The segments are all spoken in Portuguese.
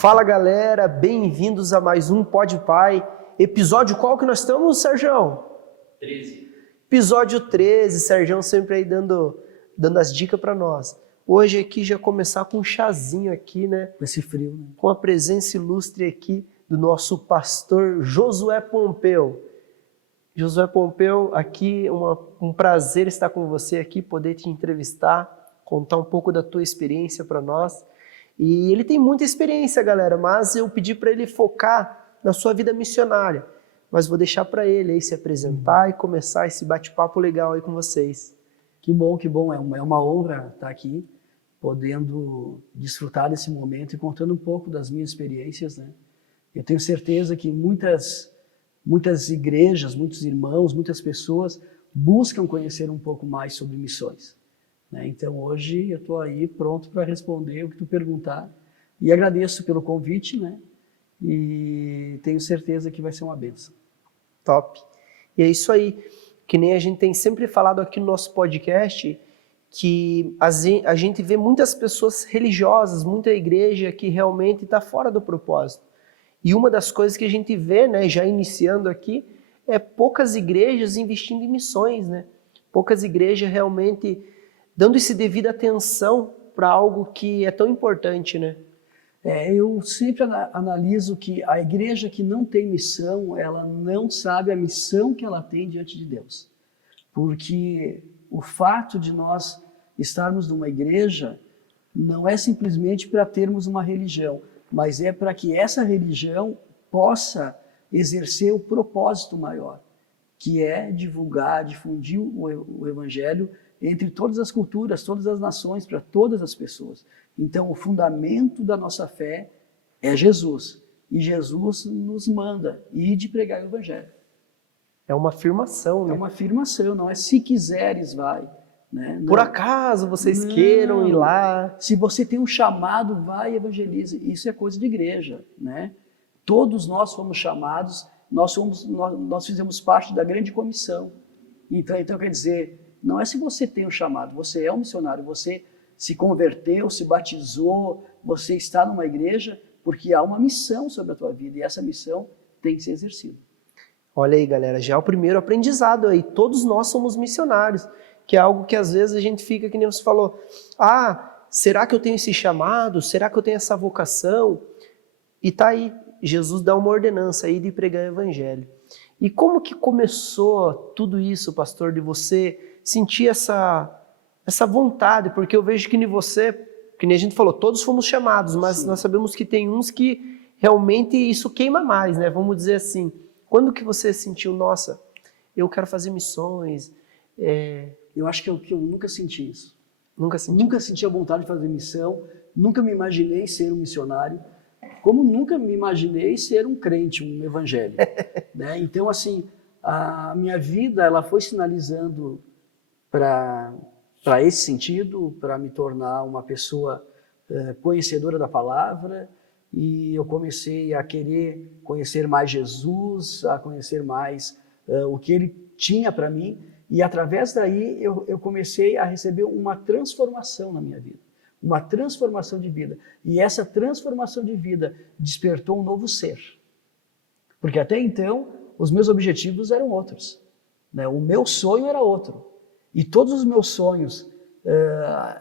Fala galera, bem-vindos a mais um Pod Pai. Episódio qual que nós estamos, Serjão? 13. Episódio 13, Serjão sempre aí dando as dicas para nós. Hoje aqui já começar com um chazinho aqui, né? Com esse frio, né? Com a presença ilustre aqui do nosso pastor Josué Pompeu. Josué Pompeu, aqui um prazer estar com você aqui, poder te entrevistar, contar um pouco da tua experiência para nós. E ele tem muita experiência, galera, mas eu pedi para ele focar na sua vida missionária. Mas vou deixar para ele aí se apresentar e começar esse bate-papo legal aí com vocês. Que bom, que bom. É uma honra estar aqui, podendo desfrutar desse momento e contando um pouco das minhas experiências, né? Eu tenho certeza que muitas igrejas, muitos irmãos, muitas pessoas buscam conhecer um pouco mais sobre missões. Então hoje eu estou aí pronto para responder o que tu perguntar e agradeço pelo convite, né? E tenho certeza que vai ser uma bênção. Top. E é isso aí, que nem a gente tem sempre falado aqui no nosso podcast, que a gente vê muitas pessoas religiosas, muita igreja que realmente está fora do propósito. E uma das coisas que a gente vê, né, já iniciando aqui, é poucas igrejas investindo em missões, né? Poucas igrejas realmente dando essa devida atenção para algo que é tão importante, né? Eu sempre analiso que a igreja que não tem missão, ela não sabe a missão que ela tem diante de Deus. Porque o fato de nós estarmos numa igreja não é simplesmente para termos uma religião, mas é para que essa religião possa exercer o propósito maior, que é divulgar, difundir o evangelho entre todas as culturas, todas as nações, para todas as pessoas. Então, o fundamento da nossa fé é Jesus. E Jesus nos manda ir de pregar o evangelho. É uma afirmação, né? É uma afirmação, não é se quiseres, vai. Né? Por acaso vocês queiram ir lá. Se você tem um chamado, vai e evangelize. Isso é coisa de igreja, né? Todos nós fomos chamados, nós fizemos parte da grande comissão. Então quer dizer, não é se você tem um chamado, você é um missionário, você se converteu, se batizou, você está numa igreja, porque há uma missão sobre a tua vida e essa missão tem que ser exercida. Olha aí, galera, já é o primeiro aprendizado aí. Todos nós somos missionários, que é algo que às vezes a gente fica, que nem você falou, será que eu tenho esse chamado? Será que eu tenho essa vocação? E tá aí, Jesus dá uma ordenança aí de pregar o evangelho. E como que começou tudo isso, pastor, de você sentir essa vontade? Porque eu vejo que nem você, que nem a gente falou, todos fomos chamados, mas Sim. Nós sabemos que tem uns que realmente isso queima mais, né? Vamos dizer assim. Quando que você sentiu, nossa, eu quero fazer missões? Eu acho que eu nunca senti isso. Nunca senti? Nunca senti a vontade de fazer missão, nunca me imaginei ser um missionário, como nunca me imaginei ser um crente, um evangélico. Né? Então, assim, a minha vida ela foi sinalizando para esse sentido, para me tornar uma pessoa conhecedora da palavra, e eu comecei a querer conhecer mais Jesus, a conhecer mais o que ele tinha para mim, e através daí eu comecei a receber uma transformação na minha vida, uma transformação de vida, e essa transformação de vida despertou um novo ser, porque até então os meus objetivos eram outros, né? O meu sonho era outro. E todos os meus sonhos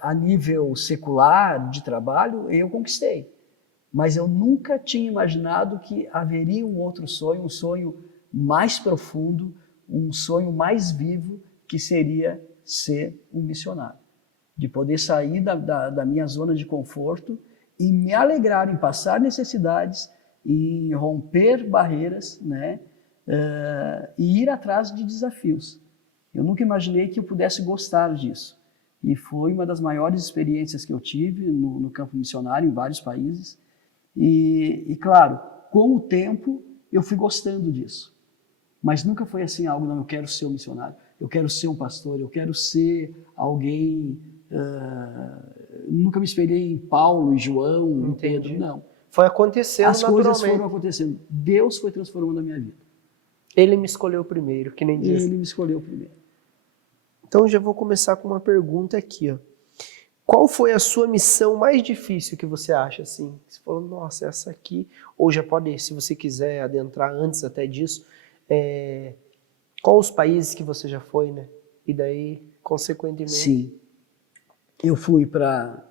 a nível secular, de trabalho, eu conquistei. Mas eu nunca tinha imaginado que haveria um outro sonho, um sonho mais profundo, um sonho mais vivo, que seria ser um missionário. De poder sair da minha zona de conforto e me alegrar em passar necessidades, em romper barreiras, né? E ir atrás de desafios. Eu nunca imaginei que eu pudesse gostar disso. E foi uma das maiores experiências que eu tive no campo missionário, em vários países. E claro, com o tempo, eu fui gostando disso. Mas nunca foi assim algo, não, eu quero ser um missionário, eu quero ser um pastor, eu quero ser alguém nunca me espelhei em Paulo, em João, em Entendi. Pedro, não. Foi acontecendo As coisas naturalmente. foram acontecendo. Deus foi transformando a minha vida. Ele me escolheu primeiro, que nem diz. Ele me escolheu primeiro. Então já vou começar com uma pergunta aqui, ó. Qual foi a sua missão mais difícil que você acha, assim? Você falou, nossa, essa aqui... Ou já pode, se você quiser adentrar antes até disso, qual os países que você já foi, né? E daí, consequentemente... Sim. Eu fui para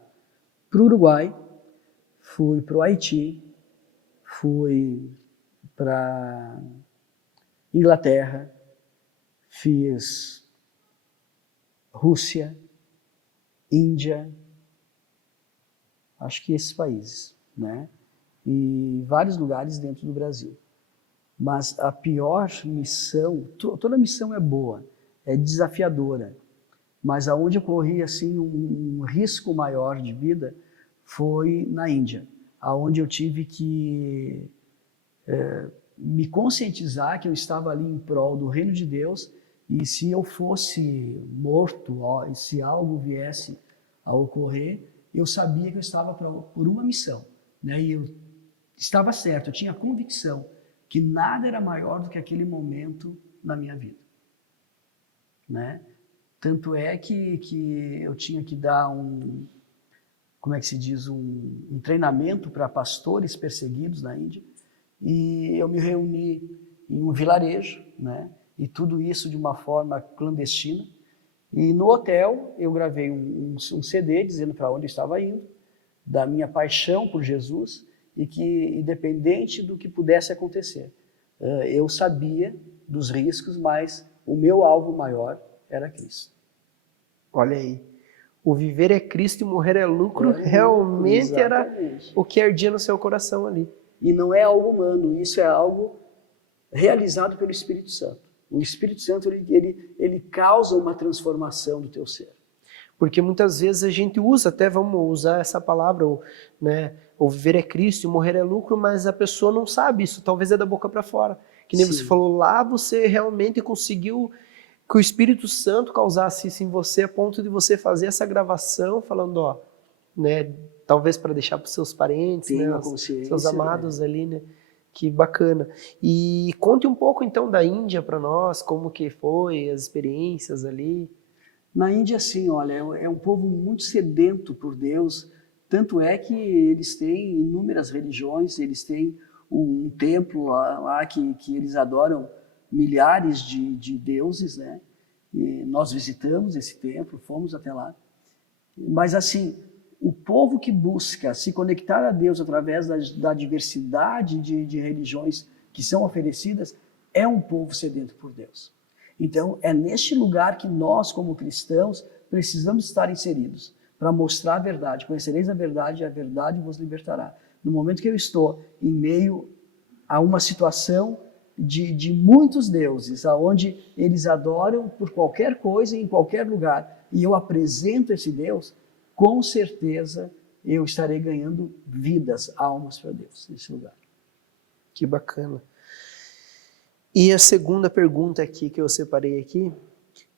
o Uruguai, fui para o Haiti, fui para Inglaterra, fiz Rússia, Índia, acho que esses países, né? E vários lugares dentro do Brasil. Mas a pior missão, toda missão é boa, é desafiadora, mas aonde eu corri assim um risco maior de vida foi na Índia, aonde eu tive que me conscientizar que eu estava ali em prol do reino de Deus, e se eu fosse morto, se algo viesse a ocorrer, eu sabia que eu estava por uma missão, né? E eu estava certo, eu tinha convicção que nada era maior do que aquele momento na minha vida, né? Tanto é que eu tinha que dar como é que se diz, um treinamento para pastores perseguidos na Índia, e eu me reuni em um vilarejo, né? E tudo isso de uma forma clandestina. E no hotel eu gravei um CD dizendo para onde eu estava indo, da minha paixão por Jesus, e que independente do que pudesse acontecer, eu sabia dos riscos, mas o meu alvo maior era Cristo. Olha aí. O viver é Cristo e morrer é lucro, realmente exatamente. Era o que ardia no seu coração ali. E não é algo humano, isso é algo realizado pelo Espírito Santo. O Espírito Santo, ele causa uma transformação do teu ser. Porque muitas vezes a gente usa, até vamos usar essa palavra, né? O viver é Cristo e morrer é lucro, mas a pessoa não sabe isso, talvez é da boca para fora. Que nem você falou, lá você realmente conseguiu que o Espírito Santo causasse isso em você a ponto de você fazer essa gravação falando, ó, né? Talvez para deixar para os seus parentes, né? Seus amados ali, né? Que bacana. E conte um pouco então da Índia para nós, como que foi, as experiências ali. Na Índia, sim, olha, é um povo muito sedento por Deus, tanto é que eles têm inúmeras religiões, eles têm um templo lá que eles adoram milhares de deuses, né? E nós visitamos esse templo, fomos até lá. Mas assim, o povo que busca se conectar a Deus através da diversidade de religiões que são oferecidas, é um povo sedento por Deus. Então, é neste lugar que nós, como cristãos, precisamos estar inseridos, para mostrar a verdade. Conhecereis a verdade e a verdade vos libertará. No momento que eu estou em meio a uma situação de muitos deuses, aonde eles adoram por qualquer coisa, em qualquer lugar, e eu apresento esse Deus, com certeza eu estarei ganhando vidas, almas para Deus nesse lugar. Que bacana. E a segunda pergunta aqui que eu separei aqui,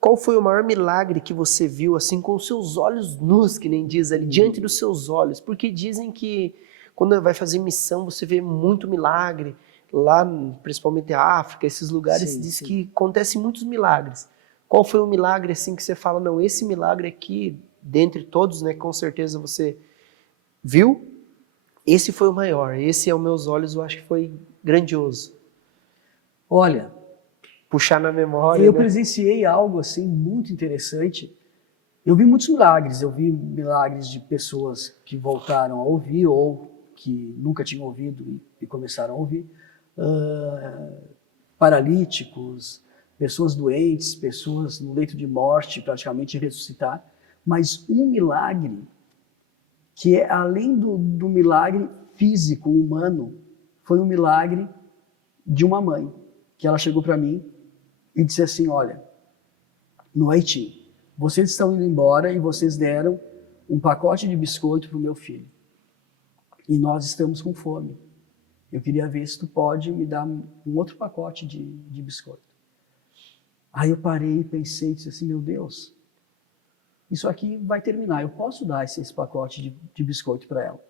qual foi o maior milagre que você viu assim com os seus olhos nus, que nem diz ali, diante dos seus olhos? Porque dizem que quando vai fazer missão você vê muito milagre, lá principalmente a África, esses lugares, diz que acontecem muitos milagres. Qual foi o milagre assim que você fala, não, esse milagre aqui, dentre todos, né, com certeza você viu, esse foi o maior, esse aos meus olhos eu acho que foi grandioso. Olha, puxar na memória, eu né? presenciei algo assim muito interessante. Eu vi muitos milagres, eu vi milagres de pessoas que voltaram a ouvir ou que nunca tinham ouvido e começaram a ouvir, paralíticos, pessoas doentes, pessoas no leito de morte, praticamente ressuscitar, mas um milagre que é além do milagre físico, humano, foi um milagre de uma mãe, que ela chegou para mim e disse assim, olha, no Haiti, vocês estão indo embora e vocês deram um pacote de biscoito para o meu filho. E nós estamos com fome. Eu queria ver se tu pode me dar um outro pacote de biscoito. Aí eu parei e pensei, disse assim, meu Deus, isso aqui vai terminar. Eu posso dar esse pacote de biscoito para ela.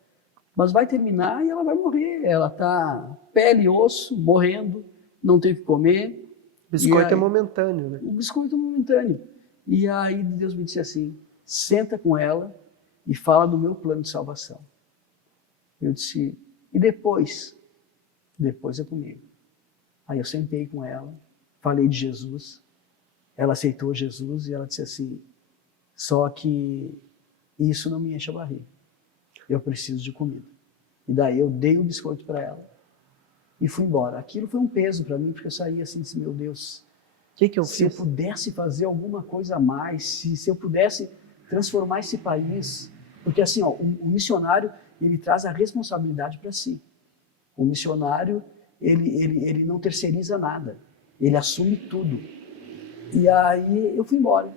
Mas vai terminar e ela vai morrer. Ela está pele e osso, morrendo, não tem o que comer. Biscoito é momentâneo, né? O biscoito é momentâneo. E aí Deus me disse assim, senta com ela e fala do meu plano de salvação. Eu disse, e depois? Depois é comigo. Aí eu sentei com ela, falei de Jesus, ela aceitou Jesus e ela disse assim, só que isso não me enche a barriga, eu preciso de comida. E daí eu dei o biscoito para ela e fui embora. Aquilo foi um peso para mim, porque eu saí assim, disse, meu Deus, Que eu se eu fiz? pudesse fazer alguma coisa a mais, se eu pudesse transformar esse país, porque assim, ó, o missionário, ele traz a responsabilidade para si. O missionário, ele não terceiriza nada, ele assume tudo. E aí eu fui embora.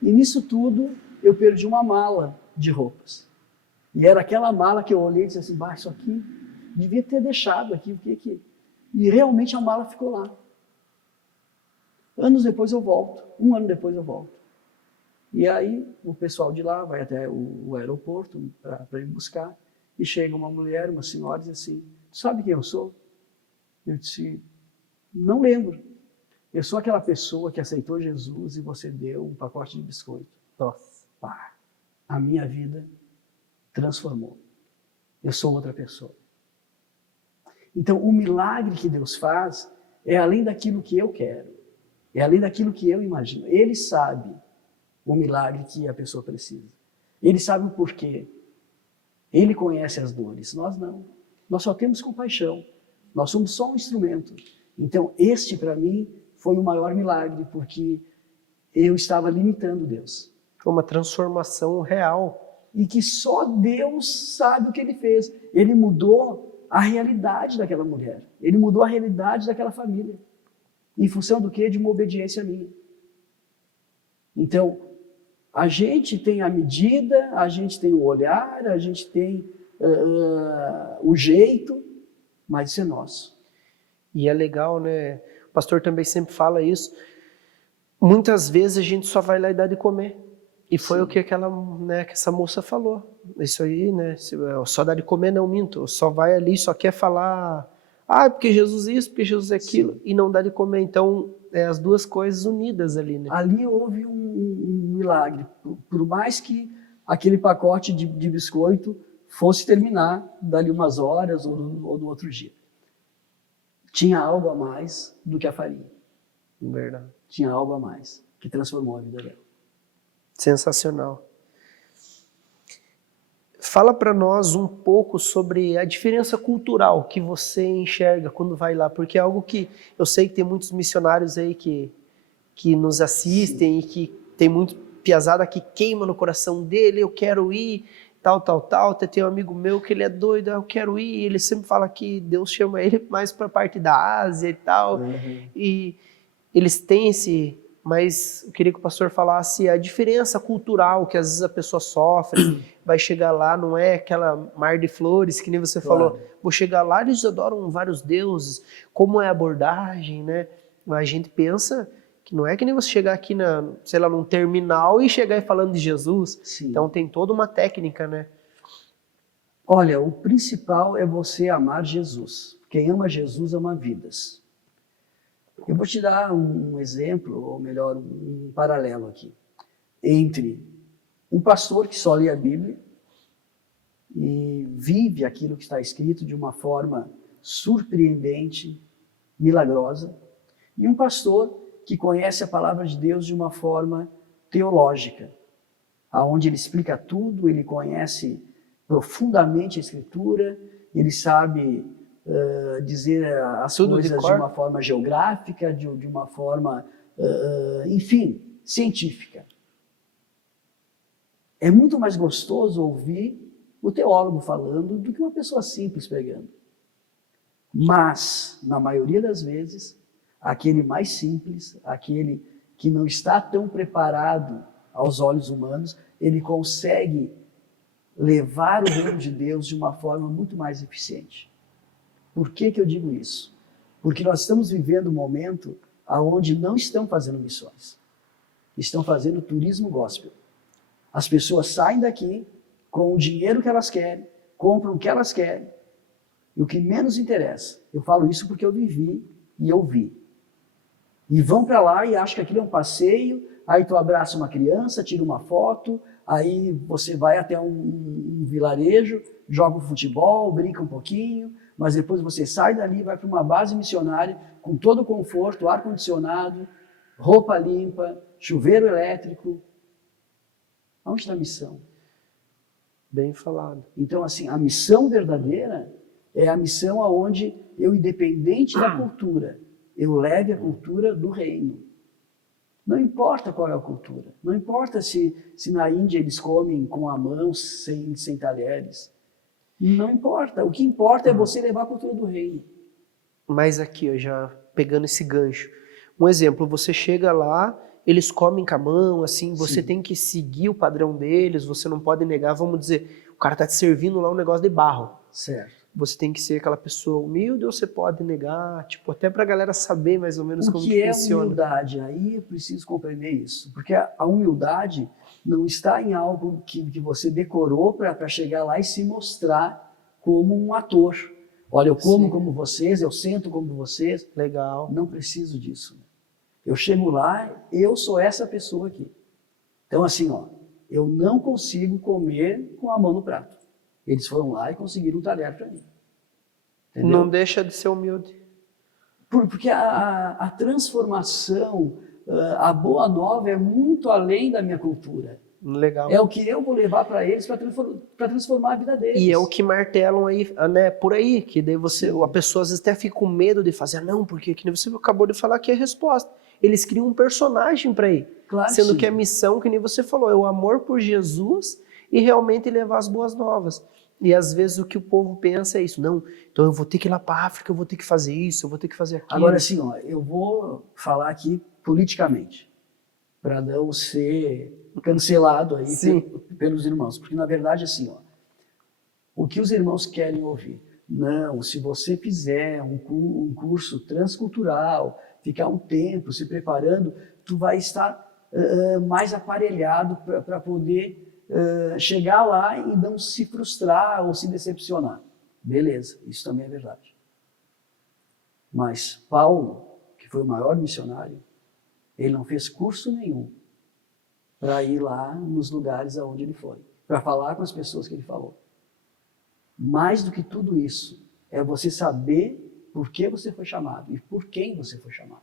E nisso tudo, eu perdi uma mala de roupas. E era aquela mala que eu olhei e disse assim, bah, isso aqui devia ter deixado aqui, o que que... E realmente a mala ficou lá. Anos depois eu volto, 1 ano depois eu volto. E aí o pessoal de lá vai até o aeroporto para me buscar, e chega uma mulher, uma senhora, e diz assim, sabe quem eu sou? Eu disse, não lembro. Eu sou aquela pessoa que aceitou Jesus e você deu um pacote de biscoito. Nossa. Pá, a minha vida transformou. Eu sou outra pessoa. Então, o milagre que Deus faz é além daquilo que eu quero. É além daquilo que eu imagino. Ele sabe o milagre que a pessoa precisa. Ele sabe o porquê. Ele conhece as dores. Nós não. Nós só temos compaixão. Nós somos só um instrumento. Então, este para mim foi o maior milagre, porque eu estava limitando Deus. Foi uma transformação real. E que só Deus sabe o que ele fez. Ele mudou a realidade daquela mulher. Ele mudou a realidade daquela família. Em função do quê? De uma obediência minha. Então, a gente tem a medida, a gente tem o olhar, a gente tem o jeito, mas isso é nosso. E é legal, né? O pastor também sempre fala isso. Muitas vezes a gente só vai lá e dá de comer. E foi o que aquela, né, que essa moça falou. Isso aí, né? Só dá de comer, não minto. Só vai ali, só quer falar, porque Jesus isso, porque Jesus aquilo, sim, e não dá de comer. Então, as duas coisas unidas ali, né? Ali houve um milagre. Por mais que aquele pacote de biscoito fosse terminar dali umas horas ou no outro dia. Tinha algo a mais do que a farinha. Verdade. Tinha algo a mais que transformou a vida dela. Sensacional. Fala para nós um pouco sobre a diferença cultural que você enxerga quando vai lá, porque é algo que eu sei que tem muitos missionários aí que nos assistem, sim, e que tem muito piazada que queima no coração dele, eu quero ir, tal. Tem um amigo meu que ele é doido, eu quero ir, ele sempre fala que Deus chama ele mais para a parte da Ásia e tal, e eles têm esse... Mas eu queria que o pastor falasse a diferença cultural que às vezes a pessoa sofre, vai chegar lá, não é aquela mar de flores, que nem você falou, vou chegar lá, eles adoram vários deuses, como é a abordagem, né? A gente pensa que não é que nem você chegar aqui sei lá, num terminal e chegar e falando de Jesus. Sim. Então tem toda uma técnica, né? Olha, o principal é você amar Jesus. Quem ama Jesus ama vidas. Eu vou te dar um exemplo, ou melhor, um paralelo aqui, entre um pastor que só lê a Bíblia e vive aquilo que está escrito de uma forma surpreendente, milagrosa, e um pastor que conhece a palavra de Deus de uma forma teológica, aonde ele explica tudo, ele conhece profundamente a Escritura, ele sabe dizer as tudo coisas de uma forma geográfica, de uma forma, enfim, científica. É muito mais gostoso ouvir o teólogo falando do que uma pessoa simples pregando. Mas, na maioria das vezes, aquele mais simples, aquele que não está tão preparado aos olhos humanos, ele consegue levar o reino de Deus de uma forma muito mais eficiente. Por que eu digo isso? Porque nós estamos vivendo um momento onde não estão fazendo missões. estão fazendo turismo gospel. As pessoas saem daqui com o dinheiro que elas querem, compram o que elas querem, e o que menos interessa. Eu falo isso porque eu vivi e eu vi. E vão para lá e acham que aquilo é um passeio, aí tu abraça uma criança, tira uma foto, aí você vai até um vilarejo, joga um futebol, brinca um pouquinho, mas depois você sai dali e vai para uma base missionária com todo o conforto, ar-condicionado, roupa limpa, chuveiro elétrico. Onde está a missão? Bem falado. Então, assim, a missão verdadeira é a missão aonde eu, independente da cultura, eu leve a cultura do reino. Não importa qual é a cultura. Não importa se na Índia eles comem com a mão, sem talheres. Não importa. O que importa é você levar a cultura do reino. Mas aqui, ó, já pegando esse gancho. Um exemplo, você chega lá, eles comem com a mão, assim, você Sim. tem que seguir o padrão deles, você não pode negar, vamos dizer, o cara tá te servindo lá um negócio de barro. Certo. Você tem que ser aquela pessoa humilde ou você pode negar, tipo, até pra galera saber mais ou menos como O que que é funciona. humildade? Aí eu preciso compreender isso. Porque a humildade não está em algo que você decorou para chegar lá e se mostrar como um ator. Olha, eu como Sim. como vocês, eu sento como vocês. Legal. Não preciso disso. Eu chego lá, eu sou essa pessoa aqui. Então, assim, ó, eu não consigo comer com a mão no prato. Eles foram lá e conseguiram um talher para mim. Entendeu? Não deixa de ser humilde. Porque a transformação, a boa nova é muito além da minha cultura. Legal. É o que eu vou levar para eles para transformar a vida deles. E é o que martelam aí, né, por aí, que daí a pessoa às vezes até fica com medo de fazer, não, porque que nem você acabou de falar que é a resposta. Eles criam um personagem para ir, Claro, sendo sim. que a missão, que nem você falou, é o amor por Jesus e realmente levar as boas novas. E às vezes o que o povo pensa é isso, não, então eu vou ter que ir lá para a África, eu vou ter que fazer isso, eu vou ter que fazer aquilo. Agora, assim, ó, eu vou falar aqui politicamente, para não ser cancelado aí pelos irmãos. Porque, na verdade, assim, ó, o que os irmãos querem ouvir? Não, se você fizer um curso transcultural, ficar um tempo se preparando, tu vai estar mais aparelhado para poder chegar lá e não se frustrar ou se decepcionar. Beleza, isso também é verdade. Mas Paulo, que foi o maior missionário, ele não fez curso nenhum para ir lá nos lugares aonde ele foi, para falar com as pessoas que ele falou. Mais do que tudo isso, é você saber por que você foi chamado e por quem você foi chamado.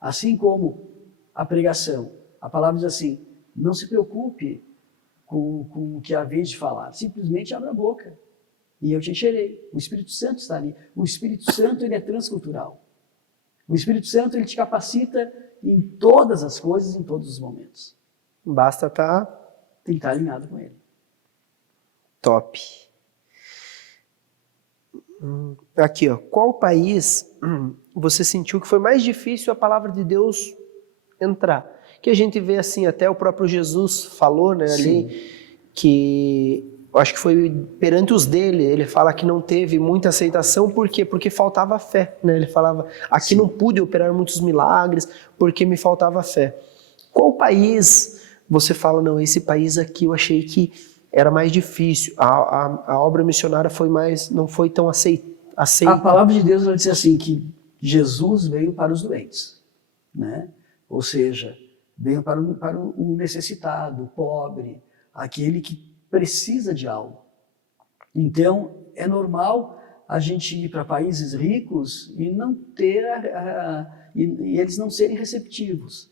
Assim como a pregação, a palavra diz assim, não se preocupe com o que há vez de falar, simplesmente abra a boca e eu te encherei. O Espírito Santo está ali. O Espírito Santo, ele é transcultural. O Espírito Santo, ele te capacita em todas as coisas, em todos os momentos. Basta estar Tem que estar alinhado com ele. top. Aqui, ó, qual país você sentiu que foi mais difícil a palavra de Deus entrar? Que a gente vê assim, até o próprio Jesus falou, né, ali, que acho que foi perante os dele, ele fala que não teve muita aceitação, por quê? Porque faltava fé, né? Ele falava, aqui não pude operar muitos milagres, porque me faltava fé. Qual país você fala, não, esse país aqui eu achei que era mais difícil, a obra missionária foi mais, não foi tão aceita. A palavra de Deus vai dizer assim, que Jesus veio para os doentes, né? Ou seja, veio para o necessitado, o pobre, aquele que precisa de algo. Então, é normal a gente ir para países ricos e não ter e eles não serem receptivos.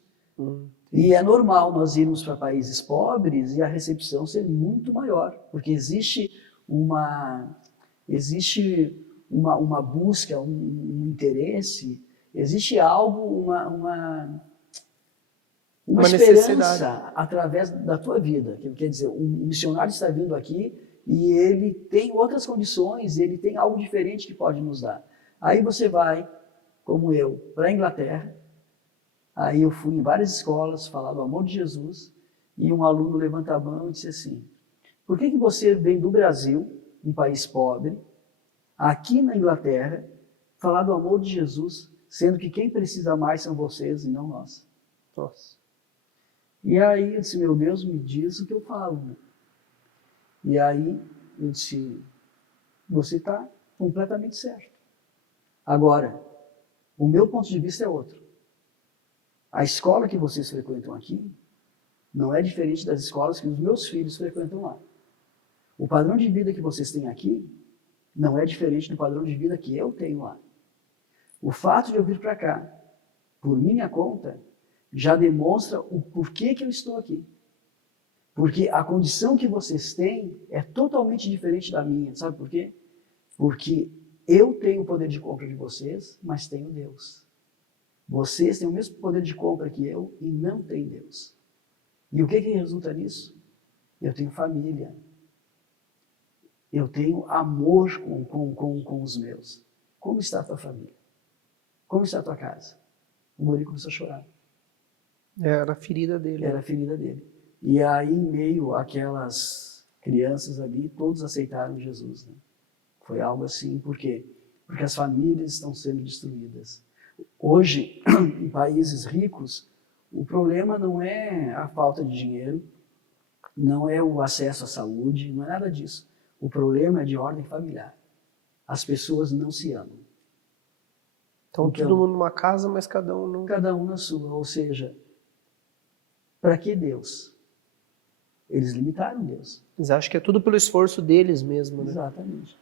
E é normal nós irmos para países pobres e a recepção ser muito maior, porque existe uma busca, um interesse, existe algo, uma esperança através da tua vida. Quer dizer, um missionário está vindo aqui e ele tem outras condições, ele tem algo diferente que pode nos dar. Aí você vai, como eu, para a Inglaterra. Aí eu fui em várias escolas falar do amor de Jesus e um aluno levanta a mão e disse assim, por que você vem do Brasil, um país pobre, aqui na Inglaterra, falar do amor de Jesus, sendo que quem precisa mais são vocês e não nós? Nossa. E aí eu disse, meu Deus, me diz o que eu falo. Né? E aí eu disse, você está completamente certo. Agora, o meu ponto de vista é outro. A escola que vocês frequentam aqui não é diferente das escolas que os meus filhos frequentam lá. O padrão de vida que vocês têm aqui não é diferente do padrão de vida que eu tenho lá. O fato de eu vir para cá, por minha conta, já demonstra o porquê que eu estou aqui. Porque a condição que vocês têm é totalmente diferente da minha. Sabe por quê? Porque eu tenho o poder de compra de vocês, mas tenho Deus. Vocês têm o mesmo poder de compra que eu e não têm Deus. E o que resulta nisso? Eu tenho família. Eu tenho amor com os meus. Como está a tua família? Como está a tua casa? O Mori começou a chorar. Era a ferida dele. Era a ferida dele. E aí, em meio àquelas crianças ali, todos aceitaram Jesus. Né? Foi algo assim, por quê? Porque as famílias estão sendo destruídas. Hoje, em países ricos, o problema não é a falta de dinheiro, não é o acesso à saúde, não é nada disso. O problema é de ordem familiar. As pessoas não se amam. Então, todo mundo numa casa, mas cada um não... Cada um na sua. Ou seja, para que Deus? Eles limitaram Deus. Eles acham que é tudo pelo esforço deles mesmo, né? Exatamente.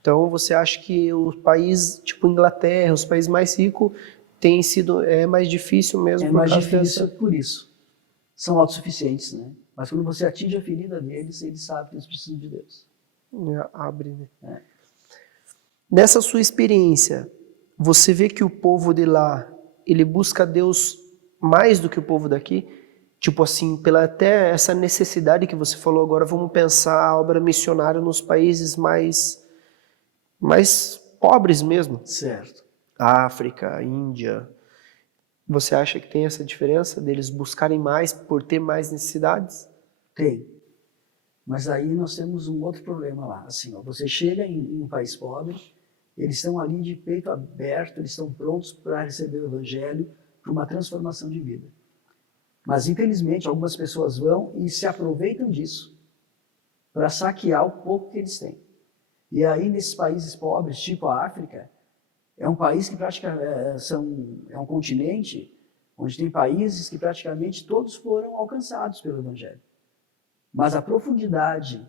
Então, você acha que o país, tipo Inglaterra, os países mais ricos, é mais difícil mesmo? É mais difícil por isso. São autossuficientes, né? Mas quando você atinge a ferida deles, eles sabem que eles precisam de Deus. Abre, né? É. Nessa sua experiência, você vê que o povo de lá, ele busca Deus mais do que o povo daqui? Tipo assim, pela até essa necessidade que você falou agora, vamos pensar a obra missionária nos países mais pobres mesmo. Certo. África, Índia. Você acha que tem essa diferença deles buscarem mais por ter mais necessidades? Tem. Mas aí nós temos um outro problema lá. Assim, ó, você chega em um país pobre, eles estão ali de peito aberto, eles estão prontos para receber o evangelho, para uma transformação de vida. Mas, infelizmente, algumas pessoas vão e se aproveitam disso para saquear o pouco que eles têm. E aí, nesses países pobres, tipo a África, é um país que é um continente onde tem países que praticamente todos foram alcançados pelo evangelho. Mas a profundidade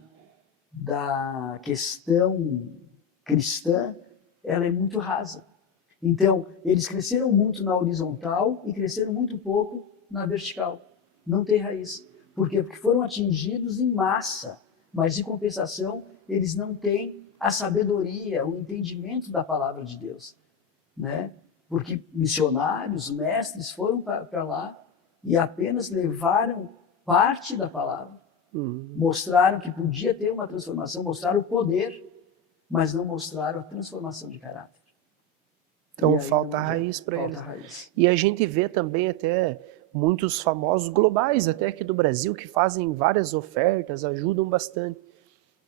da questão cristã, ela é muito rasa. Então, eles cresceram muito na horizontal e cresceram muito pouco na vertical. Não tem raiz. Por quê? Porque foram atingidos em massa, mas, em compensação, eles não têm a sabedoria, o entendimento da palavra de Deus. Né? Porque missionários, mestres foram para lá e apenas levaram parte da palavra. Mostraram que podia ter uma transformação, mostraram o poder, mas não mostraram a transformação de caráter. Então falta raiz para eles. Raiz. E a gente vê também até muitos famosos globais, até aqui do Brasil, que fazem várias ofertas, ajudam bastante.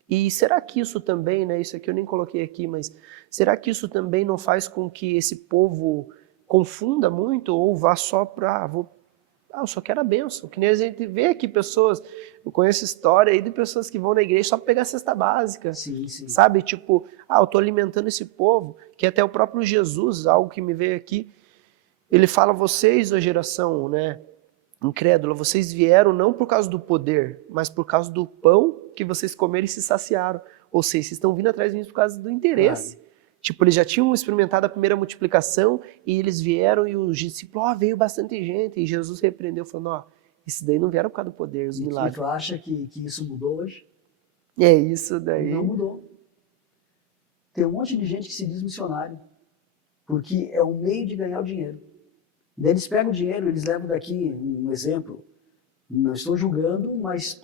E será que isso também, né, isso aqui eu nem coloquei aqui, mas será que isso também não faz com que esse povo confunda muito ou vá só para... eu só quero a bênção. Que nem a gente vê aqui pessoas, eu conheço história aí de pessoas que vão na igreja só para pegar a cesta básica. Sim, sim. Sabe, tipo, eu estou alimentando esse povo, que até o próprio Jesus, algo que me veio aqui, ele fala, vocês, ó geração, né, incrédula, vocês vieram não por causa do poder, mas por causa do pão que vocês comeram e se saciaram. Ou seja, vocês estão vindo atrás de mim por causa do interesse. Claro. Tipo, eles já tinham experimentado a primeira multiplicação e eles vieram e os discípulos, veio bastante gente. E Jesus repreendeu, falando, esses daí não vieram por causa do poder, os milagres. E tu acha que isso mudou hoje? É isso daí. Não mudou. Tem um monte de gente que se diz missionário, porque é um meio de ganhar o dinheiro. Daí eles pegam o dinheiro, eles levam daqui, um exemplo, não estou julgando, mas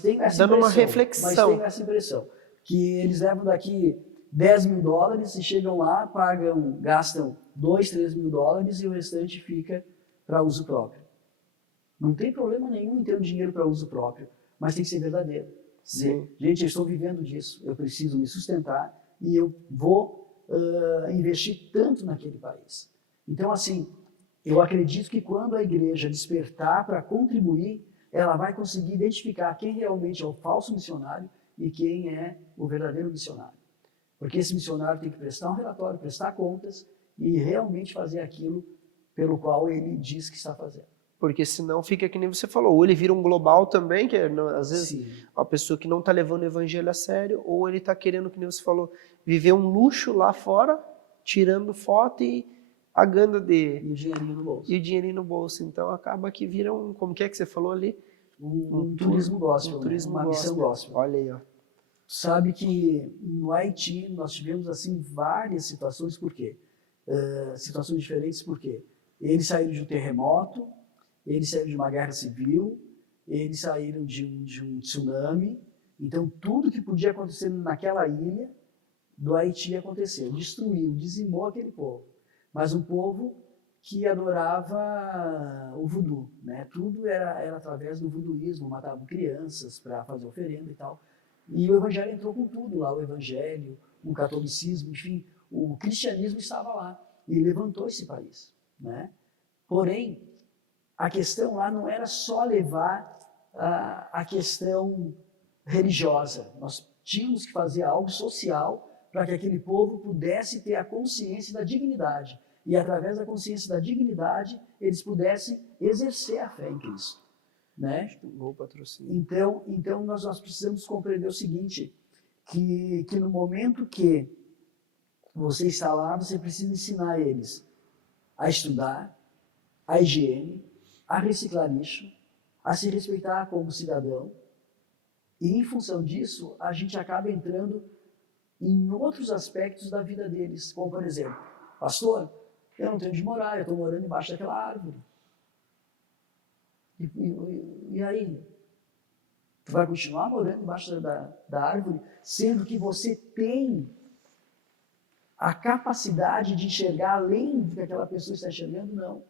tenho essa dando impressão. Uma reflexão. Mas tenho essa impressão, que eles levam daqui $10 mil e chegam lá, gastam $2, $3 mil e o restante fica para uso próprio. Não tem problema nenhum em ter o dinheiro para uso próprio, mas tem que ser verdadeiro. Sim. Gente, eu estou vivendo disso, eu preciso me sustentar e eu vou investir tanto naquele país. Então, assim, Eu acredito que quando a igreja despertar para contribuir, ela vai conseguir identificar quem realmente é o falso missionário e quem é o verdadeiro missionário. Porque esse missionário tem que prestar um relatório, prestar contas e realmente fazer aquilo pelo qual ele diz que está fazendo. Porque senão fica que nem você falou, ou ele vira um global também, que é, às vezes Sim. uma pessoa que não está levando o evangelho a sério, ou ele está querendo, que nem você falou, viver um luxo lá fora, tirando foto e a ganda de... E o dinheirinho no bolso. E o dinheirinho no bolso. Então acaba que vira um, como que você falou ali? Um turismo gospel, um turismo uma missão gospel. Olha aí, ó. Sabe que no Haiti nós tivemos assim várias situações, por quê? Situações diferentes, por quê? Eles saíram de um terremoto, eles saíram de uma guerra civil, eles saíram de um tsunami, então tudo que podia acontecer naquela ilha do Haiti aconteceu, destruiu, dizimou aquele povo. Mas um povo que adorava o voodoo, né? Tudo era através do voodooísmo, matavam crianças para fazer oferenda e tal. E o evangelho entrou com tudo lá, o evangelho, o catolicismo, enfim, o cristianismo estava lá e levantou esse país, né? Porém, a questão lá não era só levar a questão religiosa, nós tínhamos que fazer algo social para que aquele povo pudesse ter a consciência da dignidade e através da consciência da dignidade eles pudessem exercer a fé em Cristo, né? Bom patrocínio. Então nós precisamos compreender o seguinte, que no momento que você está lá, você precisa ensinar eles a estudar, a higiene, a reciclar lixo, a se respeitar como cidadão. E em função disso, a gente acaba entrando em outros aspectos da vida deles, como por exemplo, pastor, eu não tenho onde morar, eu estou morando embaixo daquela árvore. E aí? Tu vai continuar morando embaixo da árvore, sendo que você tem a capacidade de enxergar além do que aquela pessoa está enxergando? Não.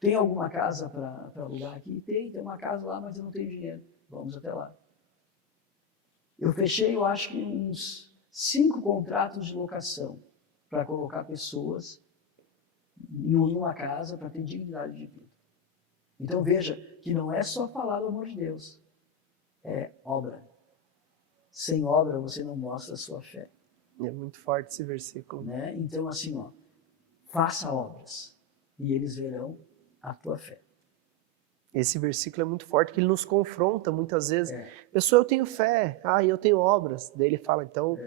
Tem alguma casa para alugar aqui? Tem uma casa lá, mas eu não tenho dinheiro. Vamos até lá. Eu fechei, eu acho que uns 5 contratos de locação para colocar pessoas em uma casa para ter dignidade de vida. Então veja que não é só falar do amor de Deus, é obra. Sem obra você não mostra a sua fé. É muito forte esse versículo. Né? Então assim, ó, faça obras e eles verão a tua fé. Esse versículo é muito forte, que ele nos confronta muitas vezes. Pessoa, eu tenho fé, eu tenho obras. Daí ele fala, então,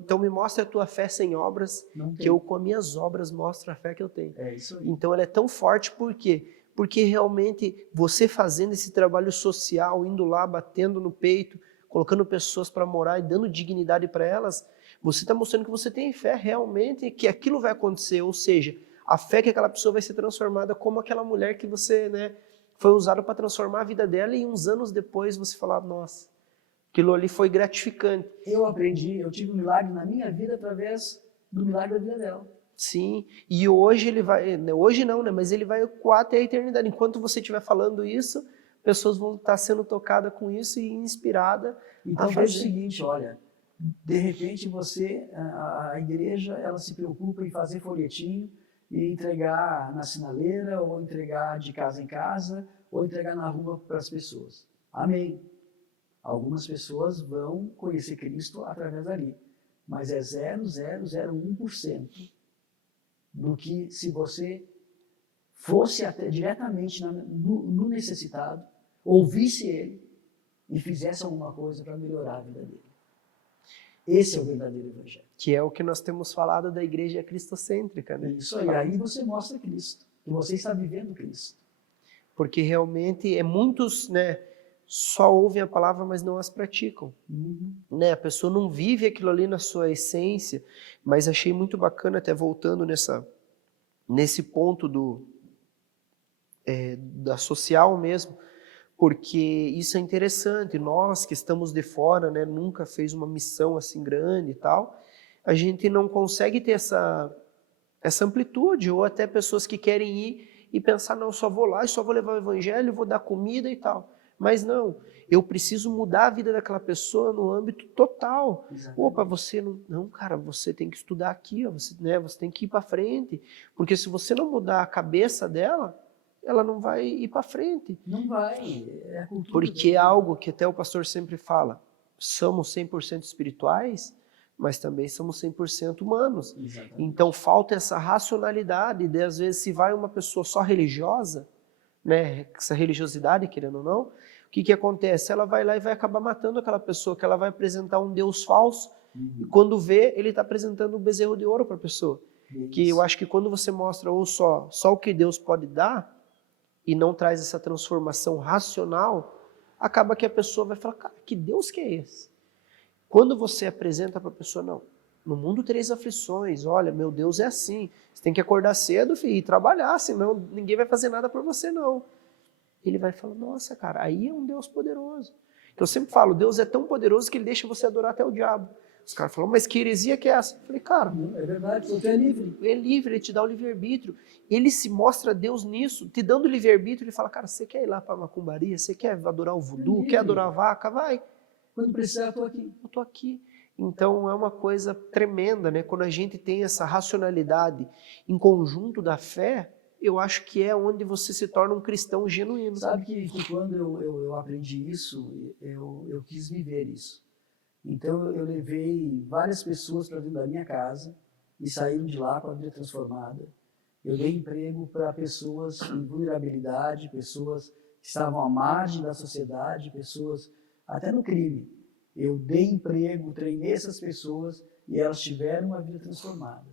então me mostra a tua fé sem obras, que eu com as minhas obras mostro a fé que eu tenho. É isso aí. Então ela é tão forte, por quê? Porque realmente você fazendo esse trabalho social, indo lá, batendo no peito, colocando pessoas para morar e dando dignidade para elas, você está mostrando que você tem fé realmente, que aquilo vai acontecer, ou seja, a fé que aquela pessoa vai ser transformada como aquela mulher que você, né, foi usado para transformar a vida dela e uns anos depois você falar, nossa, aquilo ali foi gratificante. Eu aprendi, eu tive um milagre na minha vida através do milagre da vida dela. Sim, e hoje ele vai, hoje não, né, mas ele vai ecoar até a eternidade. Enquanto você estiver falando isso, pessoas vão estar sendo tocadas com isso e inspiradas. Então veja o seguinte, olha, de repente você, a igreja, ela se preocupa em fazer folhetinho e entregar na sinaleira, ou entregar de casa em casa, ou entregar na rua para as pessoas. Amém. Algumas pessoas vão conhecer Cristo através dali, mas é 0,001% do que se você fosse até diretamente no necessitado, ouvisse ele e fizesse alguma coisa para melhorar a vida dele. Esse é o verdadeiro evangelho. Que é o que nós temos falado da igreja cristocêntrica, né? Isso aí você mostra Cristo, que você está vivendo Cristo. Porque realmente muitos, né, só ouvem a palavra, mas não as praticam. Né? A pessoa não vive aquilo ali na sua essência, mas achei muito bacana, até voltando nesse ponto da social mesmo, porque isso é interessante. Nós que estamos de fora, né, nunca fez uma missão assim grande e tal, a gente não consegue ter essa amplitude, ou até pessoas que querem ir e pensar, não, só vou lá e só vou levar o evangelho, vou dar comida e tal. Mas não, eu preciso mudar a vida daquela pessoa no âmbito total. Exatamente. Opa, você não, cara, você tem que estudar aqui, ó, você, né, você tem que ir para frente, porque se você não mudar a cabeça dela, ela não vai ir para frente. Não vai, é a cultura. Porque é algo que até o pastor sempre fala, somos 100% espirituais, mas também somos 100% humanos. Exatamente. Então falta essa racionalidade, e às vezes se vai uma pessoa só religiosa, né, essa religiosidade, querendo ou não, o que acontece? Ela vai lá e vai acabar matando aquela pessoa, que ela vai apresentar um Deus falso, e quando vê, ele está apresentando um bezerro de ouro para a pessoa. Que eu acho que quando você mostra ou só o que Deus pode dar, e não traz essa transformação racional, acaba que a pessoa vai falar, cara, que Deus que é esse? Quando você apresenta para a pessoa, não, no mundo tereis aflições, olha, meu Deus é assim, você tem que acordar cedo, filho, e trabalhar, senão ninguém vai fazer nada por você, não. Ele vai falar, nossa, cara, aí é um Deus poderoso. Eu sempre falo, Deus é tão poderoso que ele deixa você adorar até o diabo. Os caras falam, mas que heresia que é essa? Eu falei, cara, Não, é verdade, você é livre. é livre, ele te dá o livre-arbítrio. Ele se mostra Deus nisso, te dando o livre-arbítrio, ele fala, cara, você quer ir lá para a macumbaria? Você quer adorar o voodoo? Quer adorar a vaca? Vai. Quando precisar, eu estou aqui. Eu estou aqui. Então é uma coisa tremenda, né? Quando a gente tem essa racionalidade em conjunto da fé, eu acho que é onde você se torna um cristão genuíno. Sabe que quando eu aprendi isso, eu quis viver isso. Então eu levei várias pessoas para dentro da minha casa e saíram de lá com a vida transformada. Eu dei emprego para pessoas em vulnerabilidade, pessoas que estavam à margem da sociedade, pessoas até no crime. Eu dei emprego, treinei essas pessoas e elas tiveram uma vida transformada.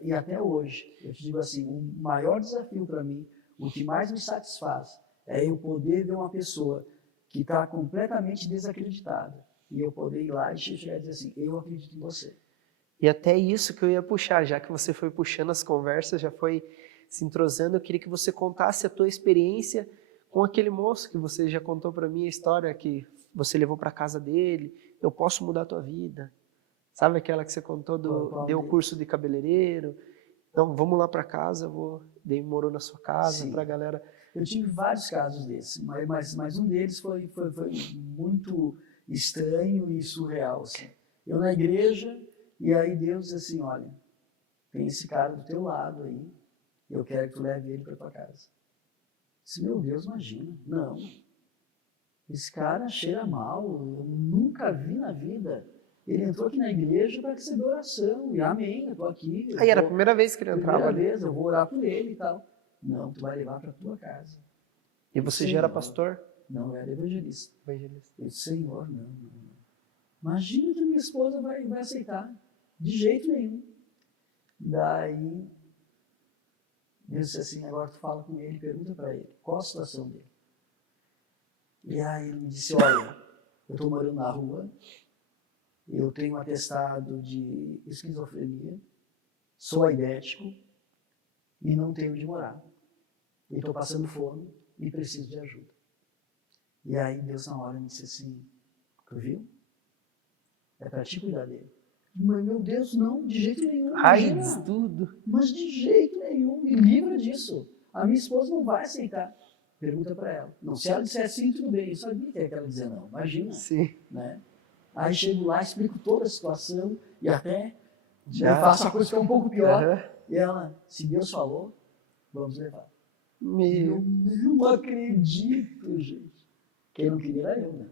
E até hoje, eu te digo assim, o maior desafio para mim, o que mais me satisfaz, é eu poder ver uma pessoa que está completamente desacreditada e eu poder ir lá e chegar e dizer assim, eu acredito em você. E até isso que eu ia puxar, já que você foi puxando as conversas, já foi se entrosando, eu queria que você contasse a tua experiência com aquele moço que você já contou para mim a história que você levou para casa dele, eu posso mudar a tua vida. Sabe aquela que você contou deu o curso de cabeleireiro? Então, vamos lá para casa, daí morou na sua casa, para a galera. Eu tive vários casos desses, mas um deles foi muito estranho e surreal. Assim. Eu na igreja, e aí Deus disse assim, olha, tem esse cara do teu lado aí, eu quero que tu leve ele para tua casa. Eu disse, meu Deus, imagina, não. Esse cara cheira mal, eu nunca vi na vida. Ele entrou aqui na igreja para receber oração, e amém, eu estou aqui. Aí era a primeira vez que ele entrava. Primeira vez, eu vou orar por ele e tal. Não, tu vai levar para tua casa. E você já era pastor? Não, eu era evangelista. Evangelista. Eu disse, Senhor, não. Imagina que a minha esposa vai aceitar. De jeito nenhum. Daí, Deus disse assim, agora tu fala com ele, pergunta para ele, qual a situação dele? E aí ele me disse, olha, eu estou morando na rua, eu tenho um atestado de esquizofrenia, sou aidético e não tenho onde morar. E estou passando fome e preciso de ajuda. E aí Deus na hora me disse assim, tu viu? É para ti cuidar dele. Mas meu Deus, não, de jeito nenhum. Ai, tudo. Mas de jeito nenhum, me livra disso. A minha esposa não vai aceitar. Pergunta para ela. Não, se ela disser sim, tudo bem. Eu sabia que ela dizer não, imagina. Sim. Né? Aí chego lá, explico toda a situação e até já faço a coisa ficar um pouco pior. E ela, se Deus falou, vamos levar. Eu não acredito, gente. Quem não queria era eu, né?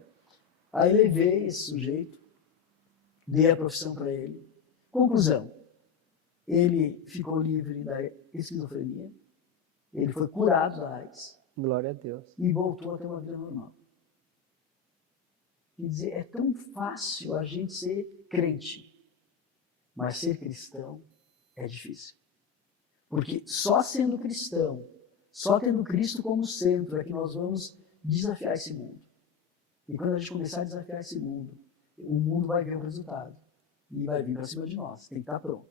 Aí levei esse sujeito, dei a profissão para ele. Conclusão, ele ficou livre da esquizofrenia, ele foi curado da AIDS. Glória a Deus. E voltou a ter uma vida normal. Quer dizer, é tão fácil a gente ser crente, mas ser cristão é difícil. Porque só sendo cristão, só tendo Cristo como centro, é que nós vamos desafiar esse mundo. E quando a gente começar a desafiar esse mundo, o mundo vai ver o resultado. E vai vir para cima de nós. Tem que estar pronto.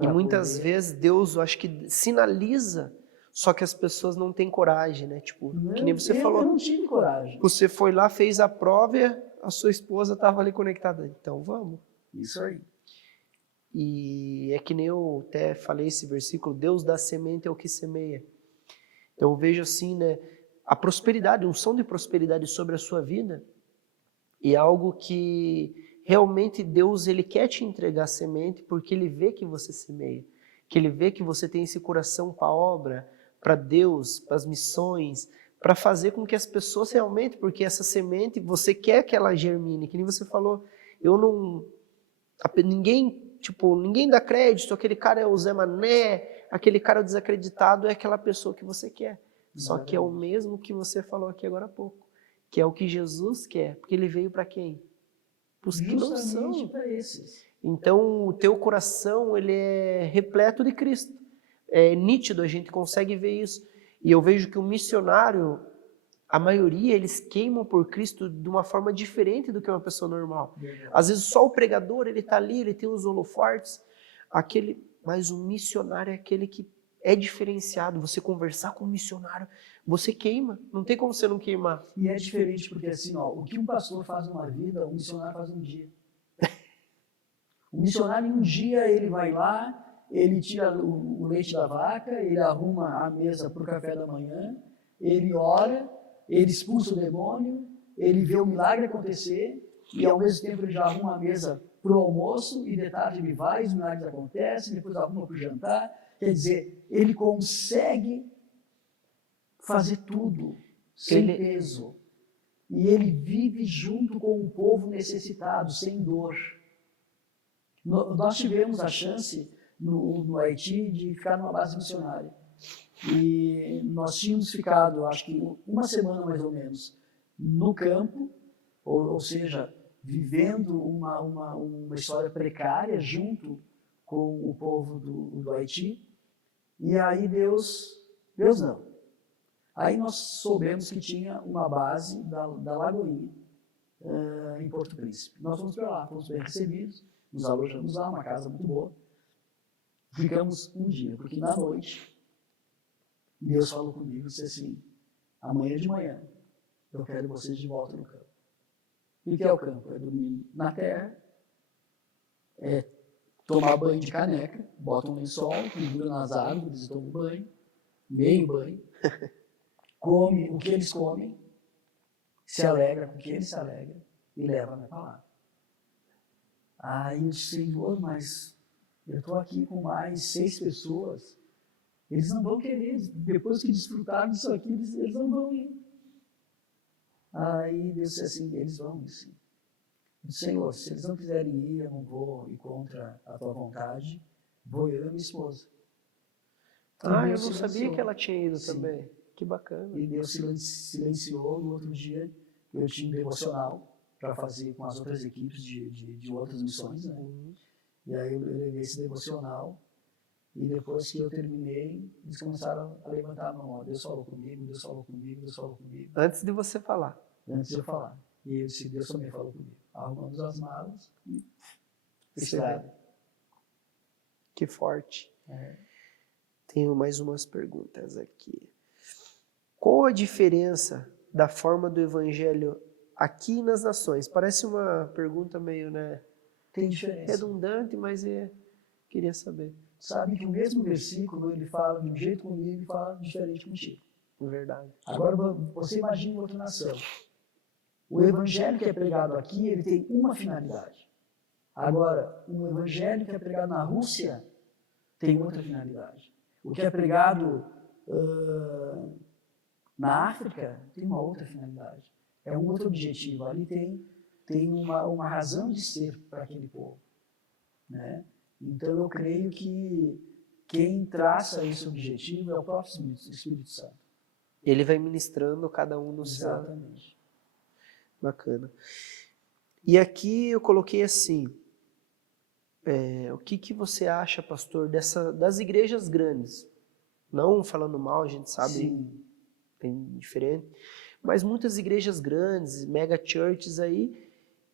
E muitas vezes Deus, eu acho que sinaliza, só que as pessoas não têm coragem, né? Tipo, que nem você falou. Eu não tive coragem. Você foi lá, fez a prova e a sua esposa estava ali conectada. Então vamos. Isso aí. E é que nem eu até falei esse versículo, Deus dá semente ao que semeia. Então eu vejo assim, né? a prosperidade, unção de prosperidade sobre a sua vida, e é algo que realmente Deus ele quer te entregar semente porque ele vê que você semeia, que ele vê que você tem esse coração para a obra, para Deus, para as missões, para fazer com que as pessoas realmente, porque essa semente você quer que ela germine, que nem você falou, eu não, ninguém dá crédito, aquele cara é o Zé Mané, aquele cara desacreditado é aquela pessoa que você quer. Só que é o mesmo que você falou aqui agora há pouco, que é o que Jesus quer, porque ele veio para quem? Para os que não são. Para esses. Então, o teu coração, ele é repleto de Cristo. É nítido, a gente consegue ver isso. E eu vejo que o missionário, a maioria, eles queimam por Cristo de uma forma diferente do que uma pessoa normal. Às vezes só o pregador, ele está ali, ele tem os holofortes, mas o missionário é aquele que é diferenciado. Você conversar com um missionário, você queima. Não tem como você não queimar. E é diferente porque assim, ó, o que um pastor faz numa vida, um missionário faz um dia. O missionário, em um dia, ele vai lá, ele tira o leite da vaca, ele arruma a mesa para o café da manhã, ele ora, ele expulsa o demônio, ele vê o milagre acontecer, e ao mesmo tempo ele já arruma a mesa para o almoço, e de tarde ele vai, os milagres acontecem, depois arruma para o jantar. Quer dizer, ele consegue fazer tudo sem peso. E ele vive junto com o povo necessitado, sem dor. Nós tivemos a chance no Haiti de ficar numa base missionária. E nós tínhamos ficado, acho que uma semana mais ou menos, no campo, ou seja, vivendo uma história precária junto com o povo do Haiti. E aí Deus não. Aí nós soubemos que tinha uma base da Lagoinha, em Porto Príncipe. Nós fomos para lá, fomos bem recebidos, nos alojamos lá, uma casa muito boa. Ficamos um dia, porque na noite Deus falou comigo e disse assim: amanhã de manhã eu quero vocês de volta no campo. E o que é o campo? É dormir na terra, é tomar banho de caneca, bota um lençol, pendura nas árvores e toma um banho, meio banho, come o que eles comem, se alegra com o que eles se alegram e leva a minha palavra. Aí eu disse: Senhor, mas eu estou aqui com mais 6 pessoas, eles não vão querer, depois que desfrutaram disso aqui, eles não vão ir. Aí Deus disse assim: eles vão sim. Senhor, se eles não quiserem ir, eu não vou ir contra a tua vontade, vou eu e minha esposa. Ah, eu não sabia que ela tinha ido Sim. também. Que bacana. E Deus silenciou. No outro dia, eu tinha um devocional para fazer com as outras equipes de outras missões, né? E aí eu levei esse devocional, e depois que eu terminei, eles começaram a levantar a mão. Ó, Deus falou comigo, Deus falou comigo, Deus falou comigo. Antes de você falar. Antes de eu falar. E eu disse: Deus também falou comigo. Arrumamos as malas e esperamos. Que forte. Tenho mais umas perguntas aqui. Qual a diferença da forma do evangelho aqui nas nações? Parece uma pergunta meio, né, Tem diferença. redundante, mas queria saber. Sabe que o mesmo versículo, ele fala de um jeito comigo e fala diferente contigo. Verdade. Agora, você imagina outra nação. O evangelho que é pregado aqui, ele tem uma finalidade. Agora, o evangelho que é pregado na Rússia tem outra finalidade. O que é pregado na África tem uma outra finalidade. É um outro objetivo. Ali tem uma razão de ser para aquele povo, né? Então, eu creio que quem traça esse objetivo é o próprio Espírito Santo. Ele vai ministrando cada um no seu. Exatamente. Bacana. E aqui eu coloquei assim, o que você acha, pastor, das igrejas grandes? Não falando mal, a gente sabe, Sim. tem diferente, mas muitas igrejas grandes, mega churches aí,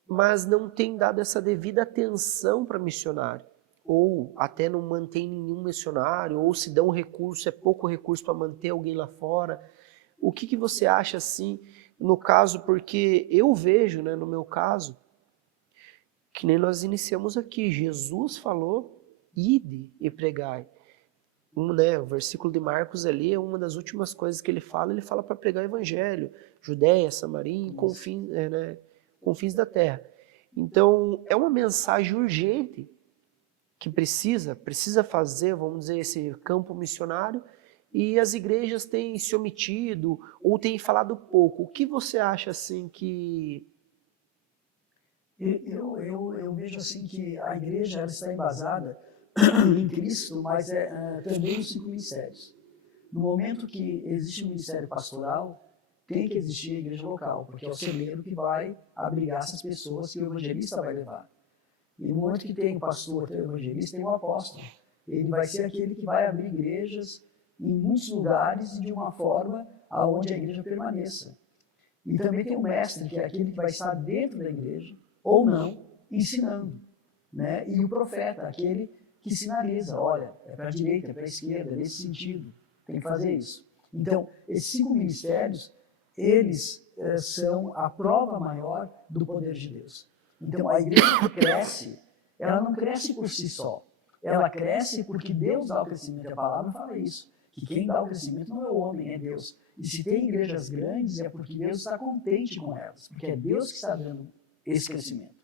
mas não tem dado essa devida atenção para missionário, ou até não mantém nenhum missionário, ou se dão recurso, é pouco recurso para manter alguém lá fora. O que você acha assim, no caso, porque eu vejo, né, no meu caso, que nem nós iniciamos aqui, Jesus falou, ide e pregai. né, o versículo de Marcos ali é uma das últimas coisas que ele fala para pregar o evangelho, Judéia, Samaria, confins da terra. Então, é uma mensagem urgente que precisa fazer, vamos dizer, esse campo missionário, e as igrejas têm se omitido ou têm falado pouco. O que você acha assim que... Eu vejo assim que a igreja ela está embasada em Cristo, mas também nos 5 ministérios. No momento que existe um ministério pastoral, tem que existir a igreja local, porque é o celeiro que vai abrigar essas pessoas que o evangelista vai levar. E no momento que tem o pastor, tem o evangelista, tem o apóstolo. Ele vai ser aquele que vai abrir igrejas em muitos lugares e de uma forma aonde a igreja permaneça. E também tem o mestre, que é aquele que vai estar dentro da igreja, ou não, ensinando. Né? E o profeta, aquele que sinaliza, olha, é para a direita, é para a esquerda, é nesse sentido, tem que fazer isso. Então, esses 5 ministérios, eles são a prova maior do poder de Deus. Então, a igreja que cresce, ela não cresce por si só. Ela cresce porque Deus dá o crescimento. A palavra fala isso, que quem dá o crescimento não é o homem, é Deus. E se tem igrejas grandes, é porque Deus está contente com elas, porque é Deus que está dando esse crescimento.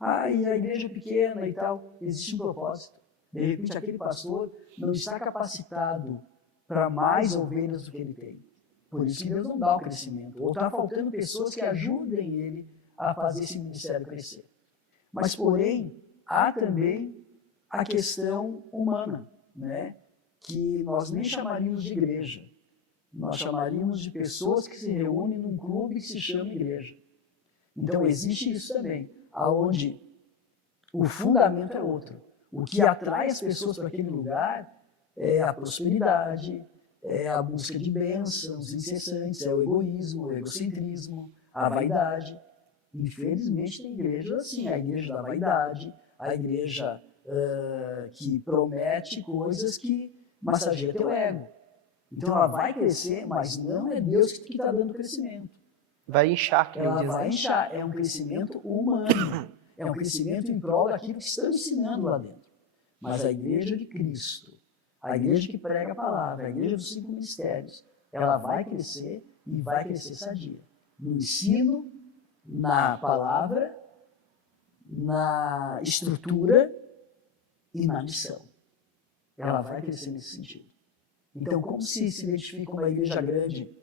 E a igreja pequena e tal, existe um propósito. De repente, aquele pastor não está capacitado para mais ovelhas do que ele tem. Por isso que Deus não dá o crescimento. Ou está faltando pessoas que ajudem ele a fazer esse ministério crescer. Mas, porém, há também a questão humana, né? Que nós nem chamaríamos de igreja. Nós chamaríamos de pessoas que se reúnem num clube que se chama igreja. Então, existe isso também, aonde o fundamento é outro. O que atrai as pessoas para aquele lugar é a prosperidade, é a busca de bênçãos incessantes, é o egoísmo, o egocentrismo, a vaidade. Infelizmente, tem igreja assim, a igreja da vaidade, a igreja que promete coisas que massageia teu ego. Então, ela vai crescer, mas não é Deus que está dando crescimento. Vai inchar, que ela vai inchar. É um crescimento humano. É um crescimento em prol daquilo que estão ensinando lá dentro. Mas a igreja de Cristo, a igreja que prega a palavra, a igreja dos 5 ministérios, ela vai crescer e vai crescer sadia. No ensino, na palavra, na estrutura e na missão. Ela vai crescer nesse sentido. Então, como se identifica uma igreja grande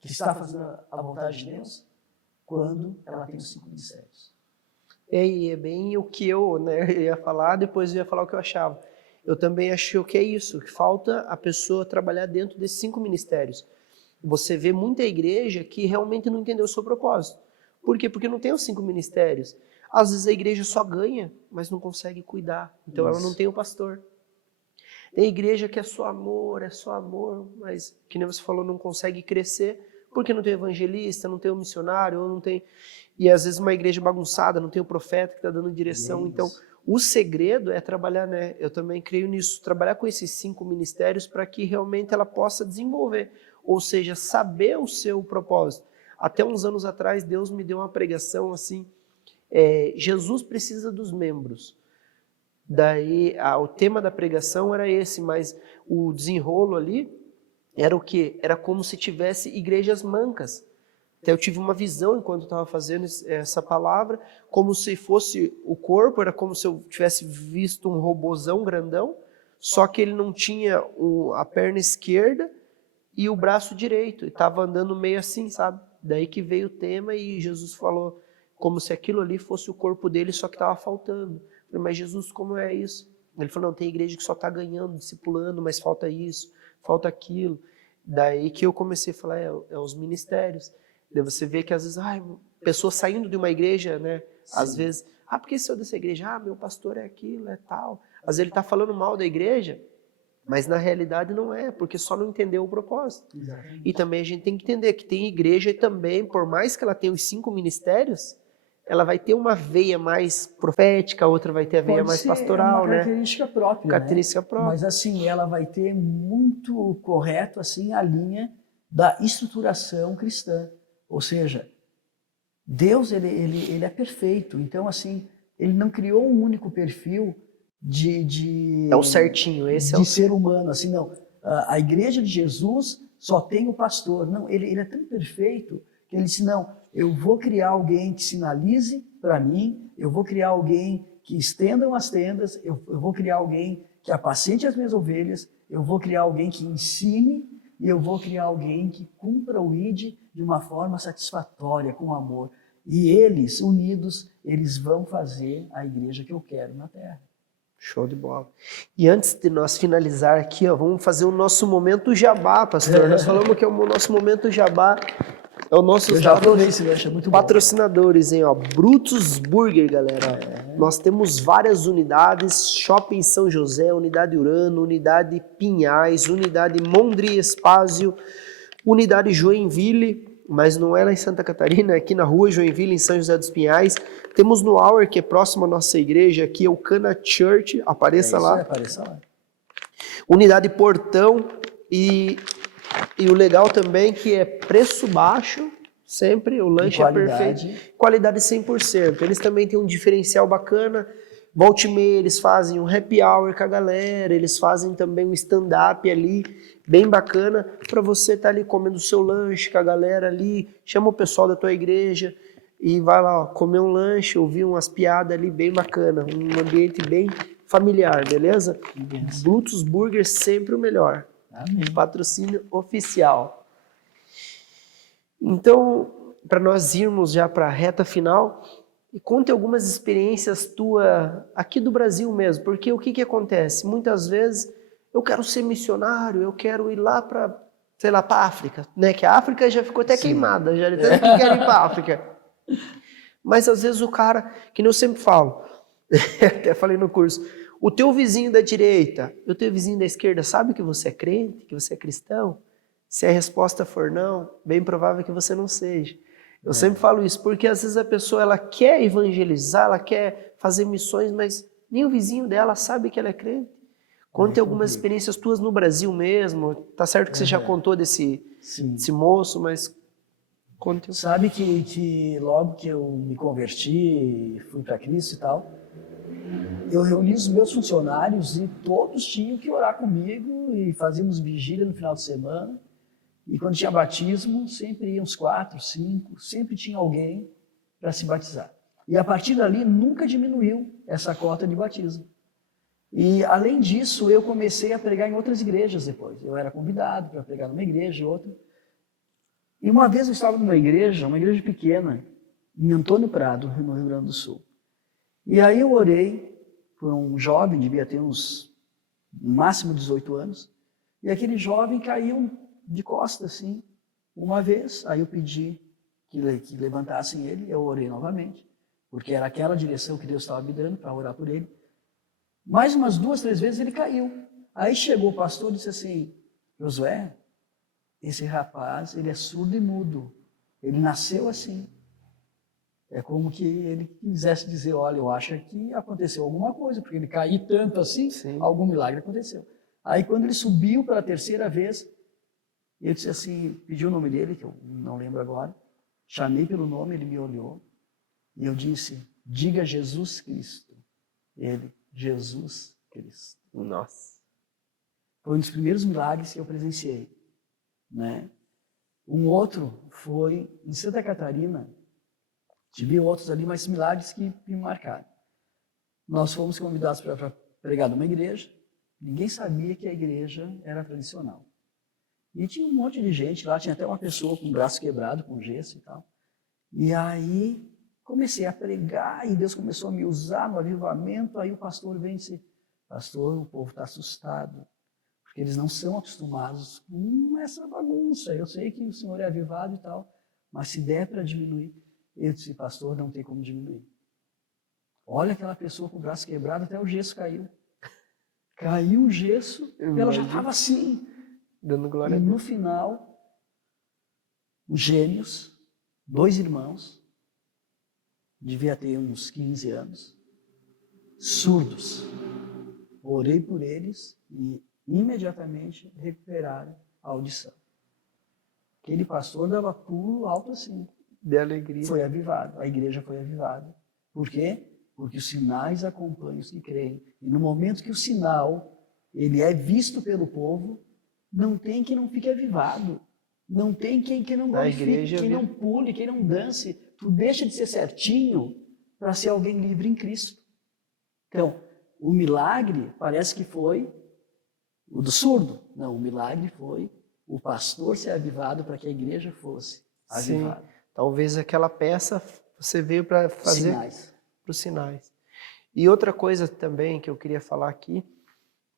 que está fazendo a vontade de Deus? Quando ela tem os 5 ministérios. É bem o que eu ia falar, depois eu ia falar o que eu achava. Eu também acho que é isso, que falta a pessoa trabalhar dentro desses 5 ministérios. Você vê muita igreja que realmente não entendeu o seu propósito. Por quê? Porque não tem os 5 ministérios. Às vezes a igreja só ganha, mas não consegue cuidar. Então ela não tem o pastor. Tem igreja que é só amor, mas, que nem você falou, não consegue crescer, porque não tem evangelista, não tem o missionário, ou não tem... E às vezes uma igreja bagunçada, não tem o profeta que está dando direção. Então, o segredo é trabalhar, eu também creio nisso, trabalhar com esses 5 ministérios para que realmente ela possa desenvolver, ou seja, saber o seu propósito. Até uns anos atrás, Deus me deu uma pregação assim, Jesus precisa dos membros. Daí, o tema da pregação era esse, mas o desenrolo ali era o quê? Era como se tivesse igrejas mancas. Até eu tive uma visão enquanto estava fazendo essa palavra, como se fosse o corpo, era como se eu tivesse visto um robozão grandão, só que ele não tinha a perna esquerda e o braço direito, e estava andando meio assim, sabe? Daí que veio o tema e Jesus falou como se aquilo ali fosse o corpo dele, só que estava faltando. Eu falei, mas Jesus, como é isso? Ele falou, não, tem igreja que só está ganhando, discipulando, mas falta isso, falta aquilo. Daí que eu comecei a falar, é os ministérios. Daí você vê que às vezes, pessoas saindo de uma igreja, às vezes, por que sou dessa igreja? Meu pastor é aquilo, é tal. Às vezes ele está falando mal da igreja, mas na realidade não é, porque só não entendeu o propósito. Exatamente. E também a gente tem que entender que tem igreja e também, por mais que ela tenha os 5 ministérios, ela vai ter uma veia mais profética, a outra vai ter a veia mais pastoral, uma característica própria, característica própria. Mas assim, ela vai ter muito correto assim a linha da estruturação cristã. Ou seja, Deus ele é perfeito. Então assim, ele não criou um único perfil de É o certinho, esse é o... de ser humano, assim, não. A igreja de Jesus só tem o pastor. Não, ele é tão perfeito que ele disse, não, eu vou criar alguém que sinalize para mim, eu vou criar alguém que estendam as tendas, eu vou criar alguém que apacente as minhas ovelhas, eu vou criar alguém que ensine e eu vou criar alguém que cumpra o ID de uma forma satisfatória, com amor. E eles, unidos, eles vão fazer a igreja que eu quero na terra. Show de bola. E antes de nós finalizar aqui, ó, vamos fazer o nosso momento jabá, pastor. Nós falamos que é o nosso momento jabá. É o nosso Eu já adorei esse lanche, é muito bom. Patrocinadores, hein, ó. Brutus Burger, galera. Nós temos várias unidades: Shopping São José, Unidade Urano, Unidade Pinhais, Unidade Mondri Espásio, Unidade Joinville, mas não é lá em Santa Catarina, é aqui na rua Joinville, em São José dos Pinhais. Temos no Hour, que é próximo à nossa igreja, aqui é o Cana Church, apareça lá. Apareça lá. Unidade Portão e o legal também que é preço baixo, sempre, o lanche é perfeito. Qualidade 100%. Eles também têm um diferencial bacana. Volte e meia, eles fazem um happy hour com a galera, eles fazem também um stand-up ali, bem bacana, para você estar ali comendo o seu lanche com a galera ali, chama o pessoal da tua igreja e vai lá, ó, comer um lanche, ouvir umas piadas ali, bem bacana, um ambiente bem familiar, beleza? Brutus Burger, sempre o melhor. Amém. Patrocínio oficial. Então, para nós irmos já para a reta final, conte algumas experiências tuas aqui do Brasil mesmo, porque o que acontece? Muitas vezes eu quero ser missionário, eu quero ir lá para, sei lá, para a África, né? Que a África já ficou até queimada, já de tanto que quer ir para a África. Mas às vezes o cara, que nem eu sempre falo, até falei no curso, o teu vizinho da direita e o teu vizinho da esquerda sabe que você é crente, que você é cristão? Se a resposta for não, bem provável que você não seja. Eu sempre falo isso, porque às vezes a pessoa ela quer evangelizar, ela quer fazer missões, mas nem o vizinho dela sabe que ela é crente. Conte algumas experiências tuas no Brasil mesmo. Tá certo que você já contou desse moço, mas conte. Sabe que logo que eu me converti, fui para Cristo e tal, eu reuni os meus funcionários e todos tinham que orar comigo e fazíamos vigília no final de semana. E quando tinha batismo, sempre iam uns 4, 5, sempre tinha alguém para se batizar. E a partir dali nunca diminuiu essa cota de batismo. E além disso, eu comecei a pregar em outras igrejas depois. Eu era convidado para pregar numa igreja e outra. E uma vez eu estava numa igreja pequena, em Antônio Prado, no Rio Grande do Sul. E aí eu orei por um jovem, devia ter uns, no máximo 18 anos, e aquele jovem caiu de costas, assim, uma vez. Aí eu pedi que levantassem ele, eu orei novamente, porque era aquela direção que Deus estava me dando para orar por ele. Mais umas 2, 3 vezes ele caiu. Aí chegou o pastor e disse assim, Josué, esse rapaz, ele é surdo e mudo, ele nasceu assim. É como que ele quisesse dizer, olha, eu acho que aconteceu alguma coisa, porque ele caiu tanto assim, algum milagre aconteceu. Aí quando ele subiu pela 3ª vez, eu disse assim, pedi o nome dele, que eu não lembro agora, chamei pelo nome, ele me olhou, e eu disse, diga Jesus Cristo. Ele, Jesus Cristo. Nossa. Foi um dos primeiros milagres que eu presenciei, né? Um outro foi em Santa Catarina, tive outros ali, mas milagres que me marcaram. Nós fomos convidados para pregar numa igreja, ninguém sabia que a igreja era tradicional. E tinha um monte de gente lá, tinha até uma pessoa com o braço quebrado, com gesso e tal. E aí comecei a pregar e Deus começou a me usar no avivamento. Aí o pastor vem e disse, pastor, o povo está assustado, porque eles não são acostumados com essa bagunça. Eu sei que o senhor é avivado e tal, mas se der para diminuir. Eu disse, pastor, não tem como diminuir. Olha aquela pessoa com o braço quebrado, até o gesso caiu. Caiu o gesso, ela já estava assim. Dando glória E a Deus. no final, os gêmeos, 2 irmãos, devia ter uns 15 anos, surdos. Orei por eles e imediatamente recuperaram a audição. Aquele pastor dava pulo alto assim. De alegria. Foi avivado, a igreja foi avivada. Por quê? porque os sinais acompanham os que creem. E no momento que o sinal ele é visto pelo povo, não tem quem não fique avivado. Não tem quem não glorifique, quem não pule, quem não dance. Tu deixa de ser certinho para ser alguém livre em Cristo. Então, o milagre parece que foi o do surdo. Não, o milagre foi o pastor ser avivado para que a igreja fosse avivada. Sim, talvez aquela peça você veio para fazer para os sinais. E outra coisa também que eu queria falar aqui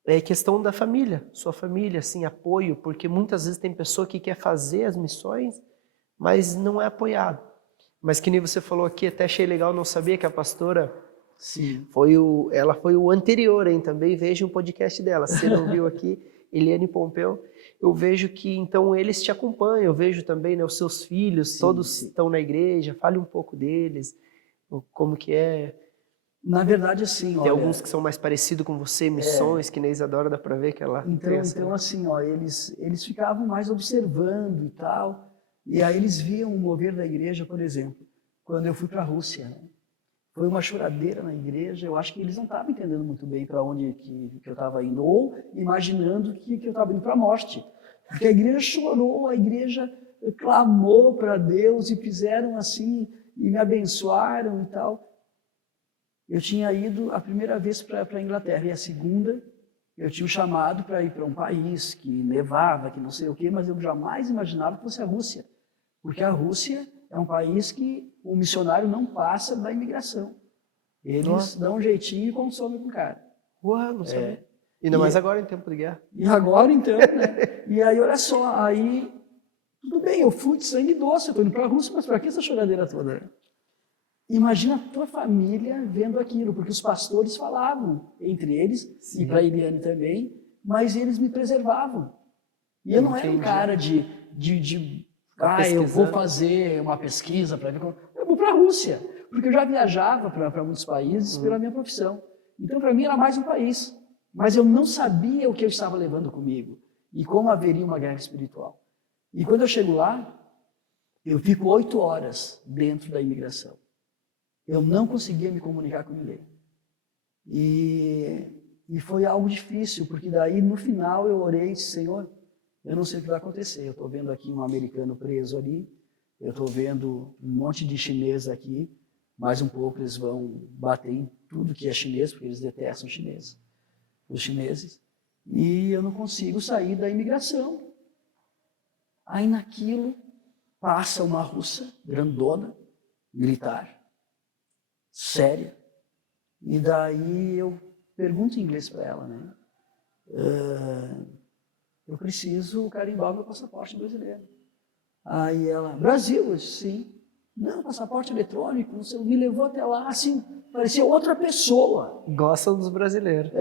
é a questão da família, sua família, assim, apoio, porque muitas vezes tem pessoa que quer fazer as missões, mas não é apoiado. Mas que nem você falou aqui, até achei legal, não sabia que a pastora ela foi o anterior, hein? Também veja um podcast dela. Se você não viu aqui, Eliane Pompeu, eu vejo que então eles te acompanham, eu vejo também, né, os seus filhos, todos estão na igreja, fale um pouco deles, como que é. Na verdade, assim, tem alguns que são mais parecidos com você, missões, que nem Isadora, dá para ver que ela então assim, eles ficavam mais observando e tal, e aí eles viam o mover da igreja, por exemplo, quando eu fui para a Rússia, né? Foi uma choradeira na igreja, eu acho que eles não estavam entendendo muito bem para onde que eu estava indo, ou imaginando que eu estava indo para a morte, porque a igreja chorou, a igreja clamou para Deus e fizeram assim, e me abençoaram e tal. Eu tinha ido a primeira vez para a Inglaterra e a segunda eu tinha um chamado para ir para um país que nevava, que não sei o quê, mas eu jamais imaginava que fosse a Rússia, porque a Rússia é um país que o missionário não passa da imigração. Eles dão um jeitinho e consomem com o cara. Uau, não sabia. Ainda mais agora em tempo de guerra. E agora então, né? E aí, olha só, aí tudo bem, eu fui de sangue doce, eu estou indo para a Rússia, mas para que essa choradeira toda? Imagina a tua família vendo aquilo, porque os pastores falavam entre eles, e para a Eliane também, mas eles me preservavam. E eu não era um cara eu vou fazer uma pesquisa para ver como... Eu vou para a Rússia, porque eu já viajava para muitos países pela minha profissão. Então, para mim, era mais um país. Mas eu não sabia o que eu estava levando comigo e como haveria uma guerra espiritual. E quando eu chego lá, eu fico 8 horas dentro da imigração. Eu não conseguia me comunicar com ninguém. E foi algo difícil, porque daí, no final, eu orei e disse, Senhor, eu não sei o que vai acontecer. Eu estou vendo aqui um americano preso ali, eu estou vendo um monte de chinês aqui, mais um pouco eles vão bater em tudo que é chinês, porque eles detestam os chineses, e eu não consigo sair da imigração. Aí naquilo passa uma russa, grandona, militar, séria, e daí eu pergunto em inglês para ela, né? Eu preciso carimbar meu passaporte brasileiro. Aí ela, Brasil? Eu disse, sim. Não, passaporte eletrônico, não sei, me levou até lá, assim, parecia outra pessoa. Gostam dos brasileiros.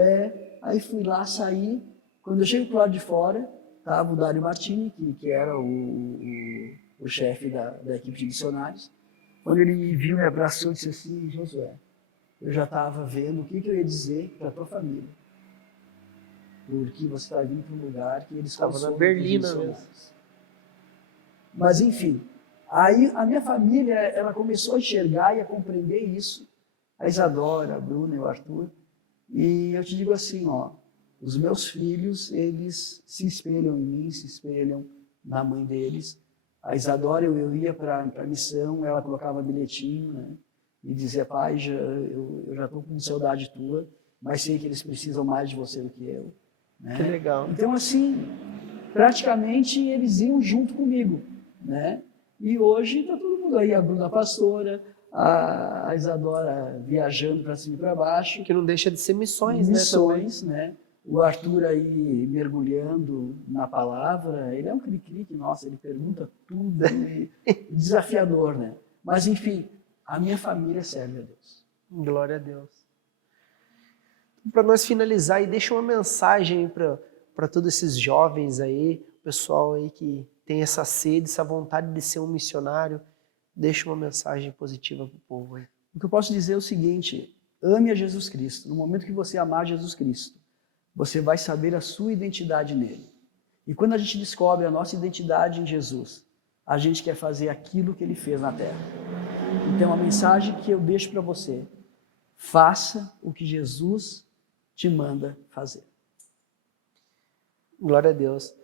Aí fui lá, saí, quando eu chego pro lado de fora, estava o Dário Martini, que era o chefe da equipe de missionários. Quando ele me viu, me abraçou e disse assim, Josué, eu já estava vendo o que eu ia dizer para a tua família. Porque você está vindo para um lugar que eles estava na Berlina mesmo. Mas enfim, aí a minha família, ela começou a enxergar e a compreender isso. A Isadora, a Bruna e o Arthur. E eu te digo assim, os meus filhos, eles se espelham em mim, se espelham na mãe deles. A Isadora, eu ia para a missão, ela colocava bilhetinho, né? E dizia, pai, eu já estou com saudade tua, mas sei que eles precisam mais de você do que eu. Né? Que legal. Então, assim, praticamente eles iam junto comigo, né? E hoje está todo mundo aí, a Bruna pastora, a Isadora viajando para cima e para baixo. Que não deixa de ser missões, né? O Arthur aí mergulhando na palavra, ele é um cri-cri que, nossa, ele pergunta tudo, desafiador, né? Mas, enfim, a minha família serve a Deus. Glória a Deus. Para nós finalizar, e deixa uma mensagem para todos esses jovens aí, o pessoal aí que tem essa sede, essa vontade de ser um missionário, deixa uma mensagem positiva para o povo aí. O que eu posso dizer é o seguinte, ame a Jesus Cristo. No momento que você amar Jesus Cristo, você vai saber a sua identidade nele. E quando a gente descobre a nossa identidade em Jesus, a gente quer fazer aquilo que ele fez na terra. Então a mensagem que eu deixo para você, faça o que Jesus te manda fazer. Glória a Deus.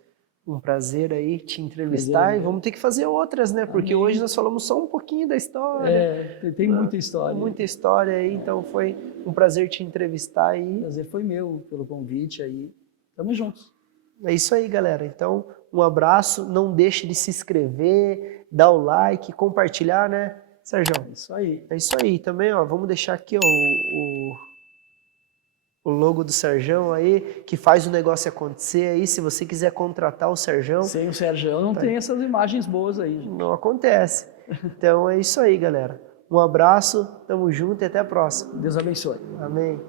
Um prazer aí te entrevistar e vamos ter que fazer outras, né? Porque Amém. hoje nós falamos só um pouquinho da história. Tem muita história. Muita história aí, então foi um prazer te entrevistar aí. O prazer foi meu pelo convite aí. Tamo juntos. É isso aí, galera. Então, um abraço. Não deixe de se inscrever, dar o like, compartilhar, né, Sérgio? É isso aí. É isso aí. Também, ó, vamos deixar aqui ó, o logo do Sérgio aí, que faz o negócio acontecer aí. Se você quiser contratar o Sérgio, Sem o Sérgio não tem essas imagens boas aí, gente. não acontece. Então é isso aí, galera. Um abraço, tamo junto e até a próxima. Deus abençoe. Amém.